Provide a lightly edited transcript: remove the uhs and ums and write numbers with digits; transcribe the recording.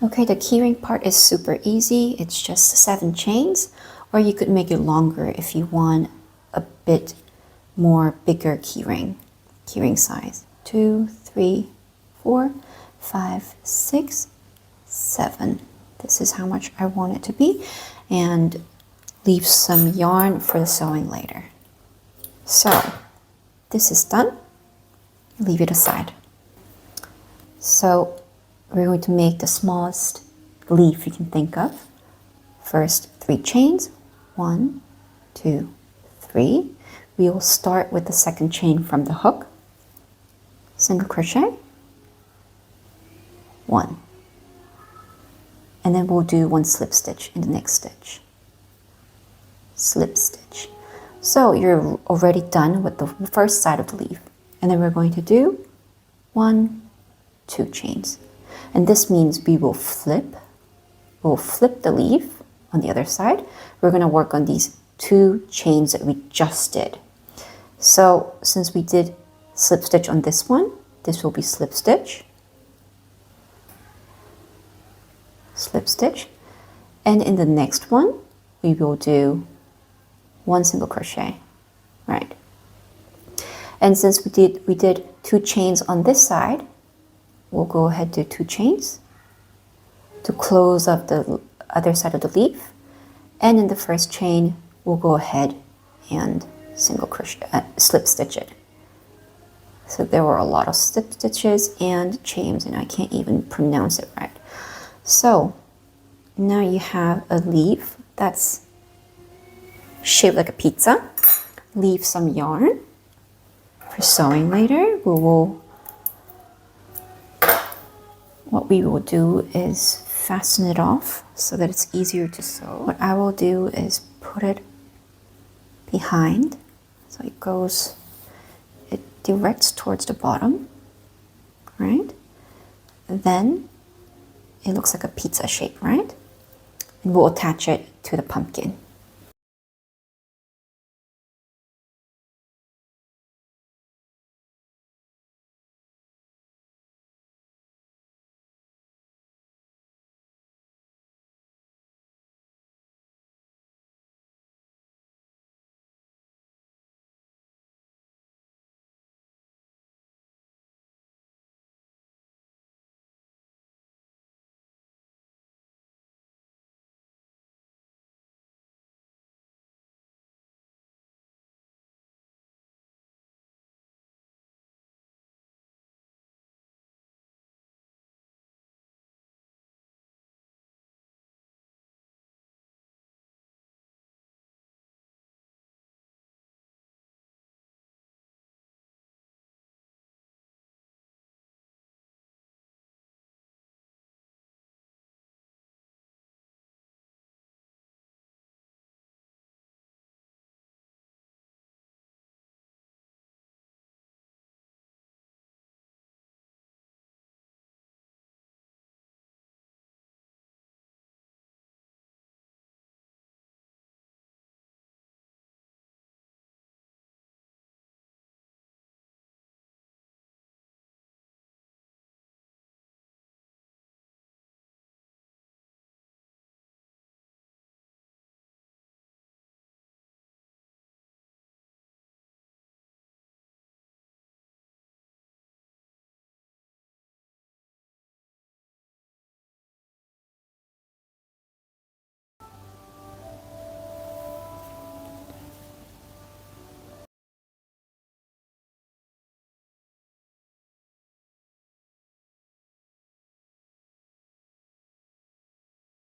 Okay, the keyring part is super easy. It's just 7 chains, or you could make it longer if you want a bit more bigger keyring size. 2, 3, 4, 5, 6, 7. This is how much I want it to be, and leave some yarn for the sewing later. So this is done. Leave it aside. So we're going to make the smallest leaf you can think of. First 3 chains, 1, 2, 3. We will start with the second chain from the hook. Single crochet, 1. And then we'll do 1 slip stitch in the next stitch. Slip stitch. So you're already done with the first side of the leaf. And then we're going to do 1, 2 chains. And this means we'll flip the leaf on the other side. We're going to work on these 2 chains that we just did. So since we did slip stitch on this one, this will be slip stitch, slip stitch, and in the next one we will do 1 single crochet, right? And since we did 2 chains on this side, we'll go ahead and do 2 chains to close up the other side of the leaf, and in the first chain we'll go ahead and single crochet, slip stitch it. So there were a lot of slip stitches and chains, and I can't even pronounce it right. So now you have a leaf that's shaped like a pizza. Leave some yarn for sewing later. What we will do is fasten it off so that it's easier to sew. What I will do is put it behind, so it directs towards the bottom, right? Then it looks like a pizza shape, right? And we'll attach it to the pumpkin.